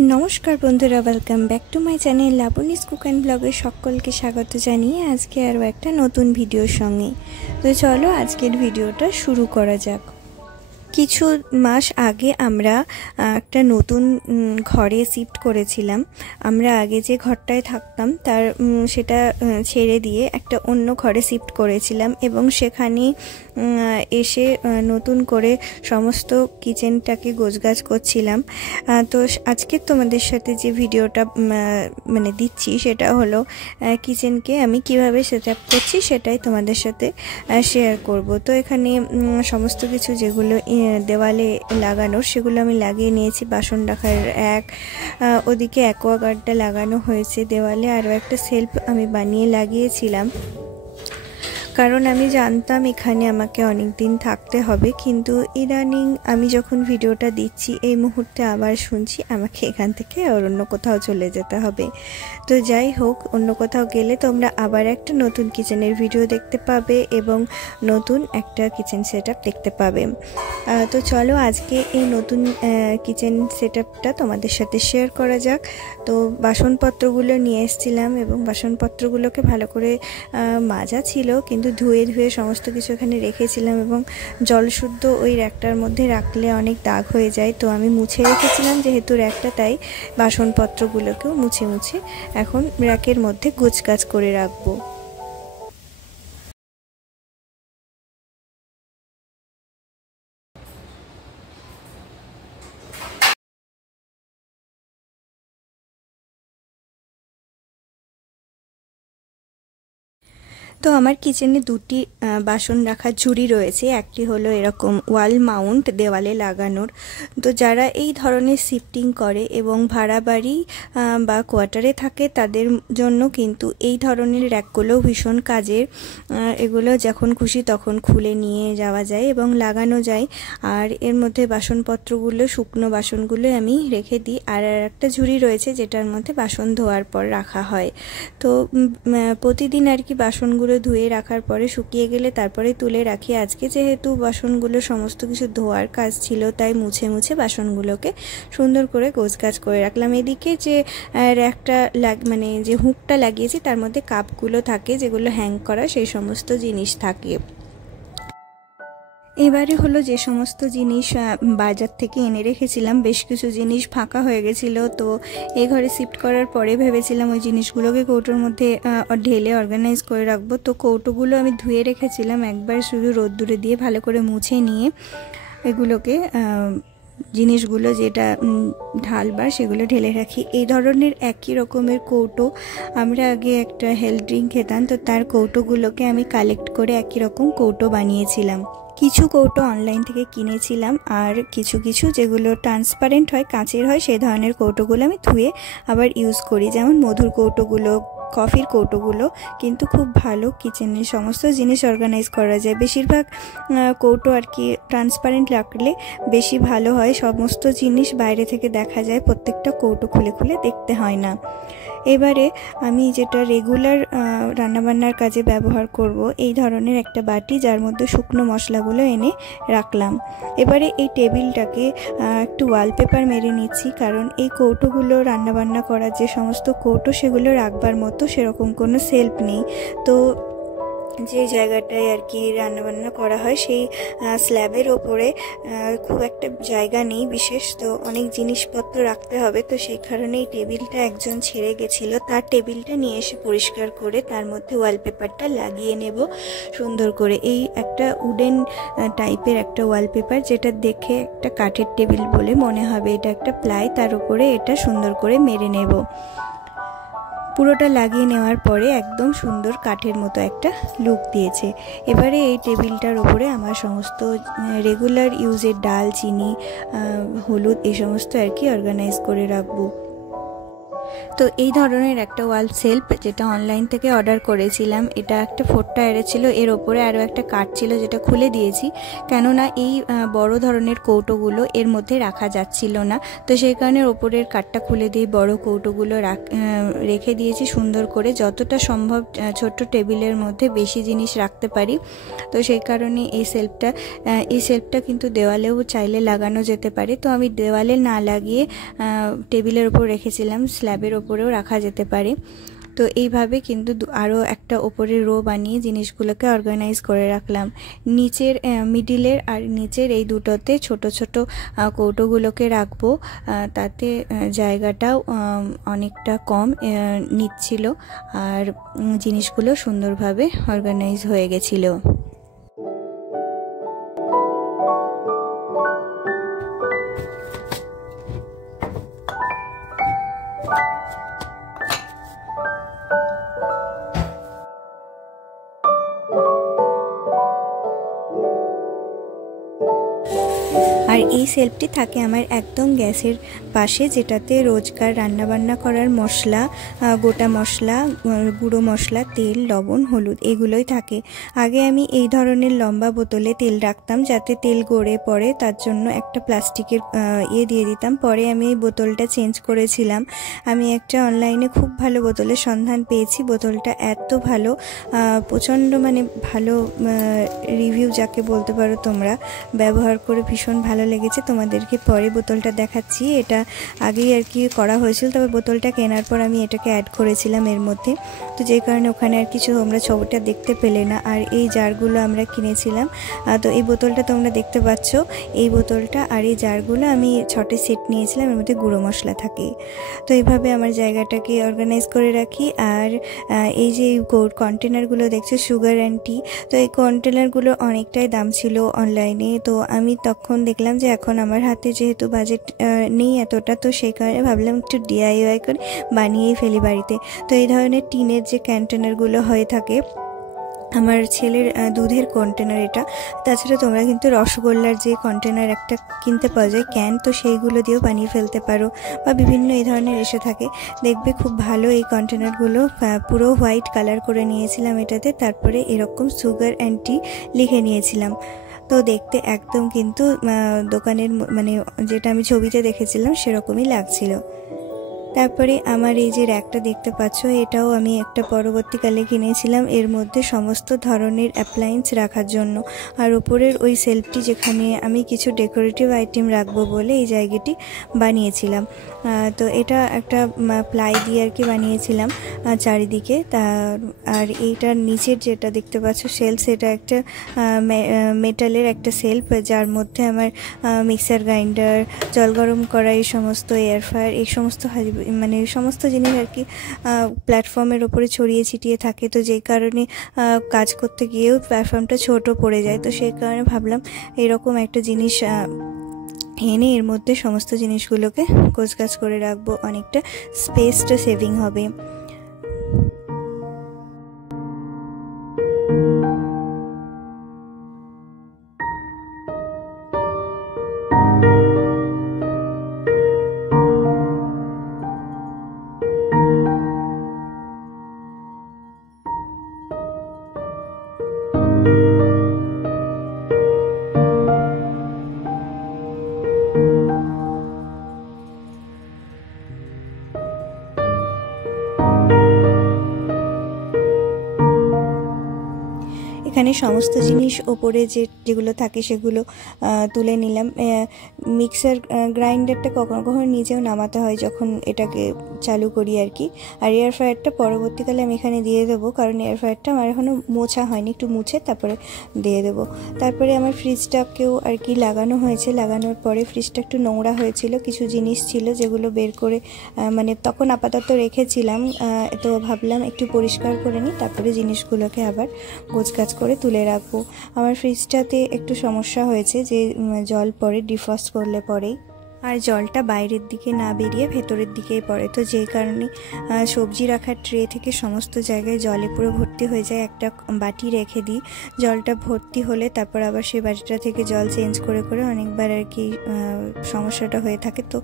नमस्कार बंधुरा welcome back to my channel लाबनीज कुक एंड ब्लगे सकलके स्वागत जानिए आज के आरो एक नतून भिडियोर संगे। तो चलो आजकेर भिडियोटा शुरू करा जाक। কিছু মাস আগে আমরা একটা নতুন ঘরে শিফট করেছিলাম। আমরা আগে যে ঘরটায় থাকতাম তার সেটা ছেড়ে দিয়ে একটা অন্য ঘরে শিফট করেছিলাম এবং সেখানে এসে নতুন করে সমস্ত কিচেনটাকে গোছগাছ করছিলাম। তো আজকে তোমাদের সাথে যে ভিডিওটা মানে দিচ্ছি সেটা হলো কিচেনকে আমি কিভাবে সেটআপ করছি সেটাই তোমাদের সাথে শেয়ার করব। তো এখানে সমস্ত কিছু যেগুলো দেওয়ালে লাগানোর সেগুলো আমি লাগিয়ে নিয়েছি। বাসন রাখার এক ওদিকে অ্যাকোয়াগার্ডটা লাগানো হয়েছে দেওয়ালে, আরও একটা সেলফ আমি বানিয়ে লাগিয়েছিলাম কারণ আমি জানতাম এখানে আমাকে অনেক দিন থাকতে হবে, কিন্তু ইদানিং আমি যখন ভিডিওটা দিচ্ছি এই মুহূর্তে আবার শুনছি আমাকে এখান থেকে অন্য কোথাও চলে যেতে হবে। তো যাই হোক, অন্য কোথাও গেলে তোমরা আবার একটা নতুন কিচেনের ভিডিও দেখতে পাবে এবং নতুন একটা কিচেন সেটআপ দেখতে পাবে। তো চলো আজকে এই নতুন কিচেন সেটআপটা তোমাদের সাথে শেয়ার করা যাক। তো বাসনপত্রগুলো নিয়ে এসেছিলাম এবং বাসনপত্রগুলোকে ভালো করে মাজা ছিল, কিন্তু ধুয়ে ধুয়ে সমস্ত কিছু এখানে রেখেছিলাম এবং জলশুদ্ধ ওই র্যাকটার মধ্যে রাখলে অনেক দাগ হয়ে যায়। তো আমি মুছে রেখেছিলাম যেহেতু র্যাকটা, তাই বাসনপত্রগুলোকেও মুছে মুছে এখন র্যাকের মধ্যে গোছগাছ করে রাখবো। তো আমার কিচেনে দুটি বাসন রাখার ঝুড়ি রয়েছে। একটি হলো এরকম ওয়াল মাউন্ট দেওয়ালে লাগানোর। তো যারা এই ধরনের শিফটিং করে এবং ভাড়া বাড়ি বা কোয়ার্টারে থাকে তাদের জন্য কিন্তু এই ধরনের র্যাকগুলো ভীষণ কাজের। এগুলো যখন খুশি তখন খুলে নিয়ে যাওয়া যায় এবং লাগানো যায়। আর এর মধ্যে বাসনপত্রগুলো, শুকনো বাসনগুলো আমি রেখে দিই। আর একটা ঝুড়ি রয়েছে যেটার মধ্যে বাসন ধোয়ার পর রাখা হয়। তো প্রতিদিন আর কি বাসনগুলো ধুয়ে রাখার পরে শুকিয়ে গেলে তারপরে তুলে রাখি। আজকে যেহেতু বাসনগুলো সমস্ত কিছু ধোয়ার কাজ ছিল তাই মুছে মুছে বাসনগুলোকে সুন্দর করে গোছগাছ করে রাখলাম। এদিকে যে র্যাকটা মানে যে হুকটা লাগিয়েছি তার মধ্যে কাপগুলো থাকে যেগুলো হ্যাং করা, সেই সমস্ত জিনিস থাকে। এবারে হলো যে সমস্ত জিনিস বাজার থেকে এনে রেখেছিলাম, বেশ কিছু জিনিস ফাঁকা হয়ে গেছিলো। তো এই ঘরে শিফট করার পরে ভেবেছিলাম ওই জিনিসগুলোকে কৌটোর মধ্যে ঢেলে অর্গানাইজ করে রাখবো। তো কৌটোগুলো আমি ধুয়ে রেখেছিলাম একবার, শুধু রোদ্দুরে দিয়ে ভালো করে মুছে নিয়ে এগুলোকে জিনিসগুলো যেটা ঢালবার সেগুলো ঢেলে রাখি। এই ধরনের একই রকমের কৌটো আমরা আগে একটা হেলথ ড্রিঙ্ক খেতাম, তো তার কৌটোগুলোকে আমি কালেক্ট করে একই রকম কৌটো বানিয়েছিলাম। কিছু কৌটো অনলাইন থেকে কিনেছিলাম আর কিছু কিছু যেগুলো ট্রান্সপারেন্ট হয়, কাঁচের হয়, সেই ধরনের কৌটোগুলো আমি ধুয়ে আবার ইউজ করি। যেমন মধুর কৌটোগুলো, কফির কৌটোগুলো কিন্তু খুব ভালো, কিচেনের সমস্ত জিনিস অর্গানাইজ করা যায়। বেশিরভাগ কৌটো আর কি ট্রান্সপারেন্ট রাখলে বেশি ভালো হয়, সমস্ত জিনিস বাইরে থেকে দেখা যায়, প্রত্যেকটা কৌটো খুলে খুলে দেখতে হয় না। এবারে আমি যেটা রেগুলার রান্নাবান্নার কাজে ব্যবহার করব এই ধরনের একটা বাটি, যার মধ্যে শুকনো মশলাগুলো এনে রাখলাম। এবারে এই টেবিলটাকে একটু ওয়ালপেপার মেরে নিচ্ছি, কারণ এই কৌটোগুলো রান্নাবান্না করার যে সমস্ত কৌটো সেগুলো রাখবার মতো সেরকম কোনো সেলফ নেই। তো যে জায়গাটায় আর কি রান্নাবান্না করা হয় সেই স্ল্যাবের ওপরে খুব একটা জায়গা নেই বিশেষ, তো অনেক জিনিসপত্র রাখতে হবে। তো সেই কারণে এই টেবিলটা একজন ছেড়ে গেছিলো, তার টেবিলটা নিয়ে এসে পরিষ্কার করে তার মধ্যে ওয়ালপেপারটা লাগিয়ে নেব সুন্দর করে। এই একটা উডেন টাইপের একটা ওয়ালপেপার, যেটা দেখে একটা কাঠের টেবিল বলে মনে হবে, এটা একটা প্লাই, তার উপরে এটা সুন্দর করে মেরে নেব। পুরোটা লাগিয়ে নেওয়ার পরে একদম সুন্দর কাঠের মতো একটা লুক দিয়েছে। এবারে এই টেবিলটার উপরে আমার সমস্ত রেগুলার ইউজের ডাল, চিনি, হলুদ এই সমস্ত আর কি অর্গানাইজ করে রাখবো। তো এই ধরনের একটা ওয়াল সেলফ যেটা অনলাইন থেকে অর্ডার করেছিলাম, এটা একটা 4 টায়ারের ছিল। এর ওপরে আরও একটা কাঠ ছিল যেটা খুলে দিয়েছি, কেননা এই বড় ধরনের কৌটোগুলো এর মধ্যে রাখা যাচ্ছিল না। তো সেই কারণে ওপরের কাঠটা খুলে দিয়ে বড় কৌটোগুলো রেখে দিয়েছি সুন্দর করে, যতটা সম্ভব ছোট্ট টেবিলের মধ্যে বেশি জিনিস রাখতে পারি। তো সেই কারণে এই সেলফটা কিন্তু দেওয়ালেও চাইলে লাগানো যেতে পারে। তো আমি দেওয়ালে না লাগিয়ে টেবিলের ওপর রেখেছিলাম, স্ল্যাবের ওপরেও রাখা যেতে পারে। তো এইভাবে কিন্তু আরও একটা ওপরে রো বানিয়ে জিনিসগুলোকে অর্গানাইজ করে রাখলাম। নিচের মিডিলের আর নিচের এই দুটোতে ছোট ছোট কৌটোগুলোকে রাখবো, তাতে জায়গাটাও অনেকটা কম নিচ্ছিল আর জিনিসগুলো সুন্দরভাবে অর্গানাইজ হয়ে গেছিলো। আর এই সেলফটি থাকে আমার একদম গ্যাসের পাশে, যেটাতে রোজকার রান্নাবান্না করার মশলা, গোটা মশলা, গুঁড়ো মশলা, তেল, লবণ, হলুদ এগুলোই থাকে। আগে আমি এই ধরনের লম্বা বোতলে তেল রাখতাম যাতে তেল গড়ে পড়ে, তার জন্য একটা প্লাস্টিকের দিয়ে দিতাম। পরে আমি এই বোতলটা চেঞ্জ করেছিলাম। আমি একটা অনলাইনে খুব ভালো বোতলের সন্ধান পেয়েছি। বোতলটা এত ভালো, প্রচণ্ড মানে ভালো রিভিউ যাকে বলতে পারো তোমরা, ব্যবহার করে ভীষণ ভালো লেগেছে। তোমাদেরকে পরে বোতলটা দেখাচ্ছি। এটা আগেই আর কি করা হয়েছিল, তবে বোতলটা কেনার পর আমি এটাকে অ্যাড করেছিলাম এর মধ্যে। তো যে কারণে ওখানে আর কিছু তোমরা ছবিটা দেখতে পেলে না। আর এই জারগুলো আমরা কিনেছিলাম। তো এই বোতলটা তোমরা দেখতে পাচ্ছ, এই বোতলটা আর এই জারগুলো আমি 6টে সেট নিয়েছিলাম, এর মধ্যে গুঁড়ো মশলা থাকে। তো এইভাবে আমার জায়গাটাকে অর্গানাইজ করে রাখি। আর এই যে কন্টেনারগুলো দেখছো, সুগার অ্যান্ড টি, তো এই কন্টেনারগুলো অনেকটাই দাম ছিল অনলাইনে। তো আমি তখন দেখলাম যে এখন আমার হাতে যেহেতু বাজেট নেই এতটা, তো সেই কারণে ভাবলাম একটু DIY করে বানিয়েই ফেলি বাড়িতে। তো এই ধরনের টিনের যে কন্টেনারগুলো হয়ে থাকে, আমার ছেলের দুধের কন্টেনার এটা, তাছাড়া তোমরা কিন্তু রসগোল্লার যে কন্টেনার একটা কিনতে পাওয়া যায় ক্যান, তো সেইগুলো দিয়েও বানিয়ে ফেলতে পারো, বা বিভিন্ন এই ধরনের এসে থাকে, দেখবে খুব ভালো। এই কন্টেনারগুলো পুরো হোয়াইট কালার করে নিয়েছিলাম এটাতে, তারপরে এরকম সুগার অ্যান্ড টি লিখে নিয়েছিলাম। তো দেখতে একদম কিন্তু দোকানের মানে যেটা আমি ছবিতে দেখেছিলাম সেরকমই লাগছিল। তারপরে আমার এই যে র্যাকটা দেখতে পাচ্ছ, এটাও আমি একটা পরবর্তীকালে কিনেছিলাম, এর মধ্যে সমস্ত ধরনের অ্যাপ্লায়েন্স রাখার জন্য। আর ওপরের ওই সেলফটি যেখানে আমি কিছু ডেকোরেটিভ আইটেম রাখবো বলে এই জায়গাটি বানিয়েছিলাম। তো এটা একটা প্লাই দিয়ে আর কি বানিয়েছিলাম চারিদিকে। আর এইটার নিচের যেটা দেখতে পাচ্ছ সেলফ, সেটা একটা মেটালের একটা সেলফ, যার মধ্যে আমার মিক্সার গ্রাইন্ডার, জল গরম করা, এই সমস্ত এয়ার ফ্রায়ার, এই সমস্ত মানে সমস্ত জিনিস আর কি প্ল্যাটফর্মের ওপরে ছড়িয়ে ছিটিয়ে থাকে। তো যেই কারণে কাজ করতে গিয়েও প্ল্যাটফর্মটা ছোট পড়ে যায়। তো সেই কারণে ভাবলাম এরকম একটা জিনিস এনে এর মধ্যে সমস্ত জিনিসগুলোকে গোছগাছ করে রাখবো, অনেকটা স্পেসটা সেভিং হবে। এখানে সমস্ত জিনিস ওপরে যেগুলো থাকে সেগুলো তুলে নিলাম। মিক্সার গ্রাইন্ডারটা কখনো কখনো নিজেও নামাতে হয় যখন এটাকে চালু করি আর কি। আর এয়ার ফ্রায়ারটা পরবর্তীকালে আমি এখানে দিয়ে দেবো, কারণ এয়ার ফ্রায়ারটা আমার এখনও মোছা হয়নি, একটু মুছে তারপরে দিয়ে দেবো। তারপরে আমার ফ্রিজটাকেও আর কি লাগানো হয়েছে। লাগানোর পরে ফ্রিজটা একটু নোংরা হয়েছিল, কিছু জিনিস ছিল যেগুলো বের করে মানে তখন আপাতত রেখেছিলাম। তো ভাবলাম একটু পরিষ্কার করে নিই, তারপরে জিনিসগুলোকে আবার গোছগাছ করে তুলে রাখবো। আমার ফ্রিজটাতে একটু সমস্যা হয়েছে যে জল পরে ডিফ্রস্ট করলে পরেই আর জলটা বাইরের দিকে না বেরিয়ে ভেতরের দিকেই পড়ে, তো যেই কারণে সবজি রাখার ট্রে থেকে সমস্ত জায়গায় জলে পুরো ভর্তি হয়ে যায়। একটা বাটি রেখে দিই, জলটা ভর্তি হলে তারপর আবার সেই বাটিটা থেকে জল চেঞ্জ করে করে অনেকবার আর কি সমস্যাটা হয়ে থাকে, তো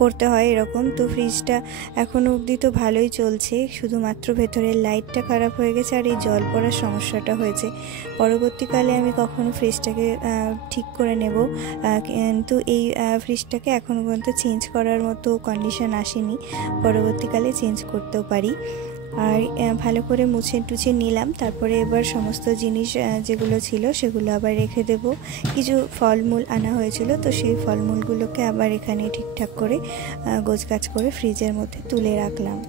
করতে হয় এরকম। তো ফ্রিজটা এখনও অবধি তো ভালোই চলছে, শুধুমাত্র ভেতরের লাইটটা খারাপ হয়ে গেছে আর এই জল পড়ার সমস্যাটা হয়েছে। পরবর্তীকালে আমি কখনো ফ্রিজটাকে ঠিক করে নেব, কিন্তু এই ফ্রিজটাকে এখনও পর্যন্ত চেঞ্জ করার মতো কন্ডিশন আসেনি, পরবর্তীকালে চেঞ্জ করতেও পারি। আর ভালো করে মুছে টুছে নিলাম, তারপরে এবার সমস্ত জিনিস যেগুলো ছিল সেগুলো আবার রেখে দেব। কিছু ফলমূল আনা হয়েছিল, তো সেই ফলমূলগুলোকে আবার এখানে ঠিকঠাক করে গোছগাছ করে ফ্রিজের মধ্যে তুলে রাখলাম।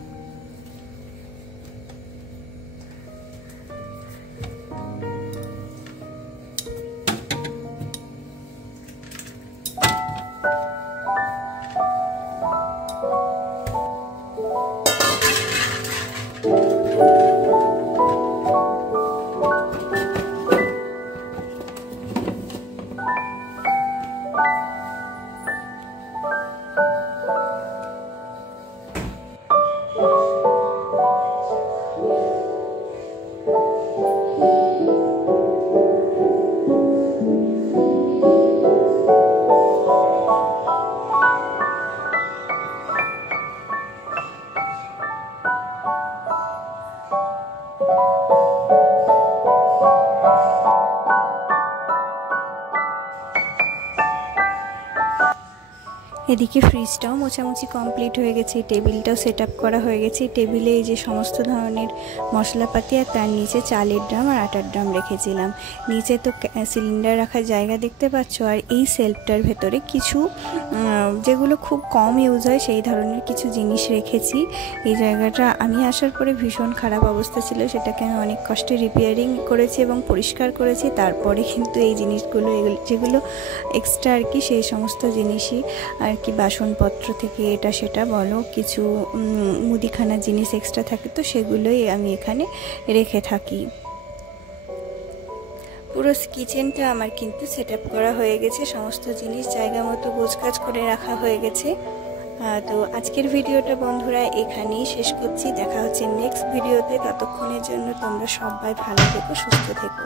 এদিকে ফ্রিজটাও মোছামুছি কমপ্লিট হয়ে গেছে, টেবিলটাও সেট আপ করা হয়ে গেছে। টেবিলে এই যে সমস্ত ধরনের মশলাপাতি আর তার নিচে চালের ড্রাম আর আটার ড্রাম রেখেছিলাম। নিচে তো সিলিন্ডার রাখার জায়গা দেখতে পাচ্ছ, আর এই সেলফটার ভেতরে কিছু যেগুলো খুব কম ইউজ হয় সেই ধরনের কিছু জিনিস রেখেছি। এই জায়গাটা আমি আসার পরে ভীষণ খারাপ অবস্থা ছিল, সেটাকে আমি অনেক কষ্টে রিপেয়ারিং করেছি এবং পরিষ্কার করেছি। তারপরে কিন্তু এই জিনিসগুলো যেগুলো এক্সট্রা আর কি, সেই সমস্ত জিনিসই আর কি বাসনপত্র থেকে এটা সেটা বলো, কিছু মুদিখানার জিনিস এক্সট্রা থাকে, তো সেগুলোই আমি এখানে রেখে থাকি। পুরো কিচেনটা আমার কিন্তু সেট আপ করা হয়ে গেছে, সমস্ত জিনিস জায়গা মতো গোছগাছ করে রাখা হয়ে গেছে। তো আজকের ভিডিওটা বন্ধুরা এখানেই শেষ করছি, দেখা হচ্ছে নেক্সট ভিডিওতে। ততক্ষণের জন্য তোমরা সবাই ভালো থেকো, সুস্থ থেকো।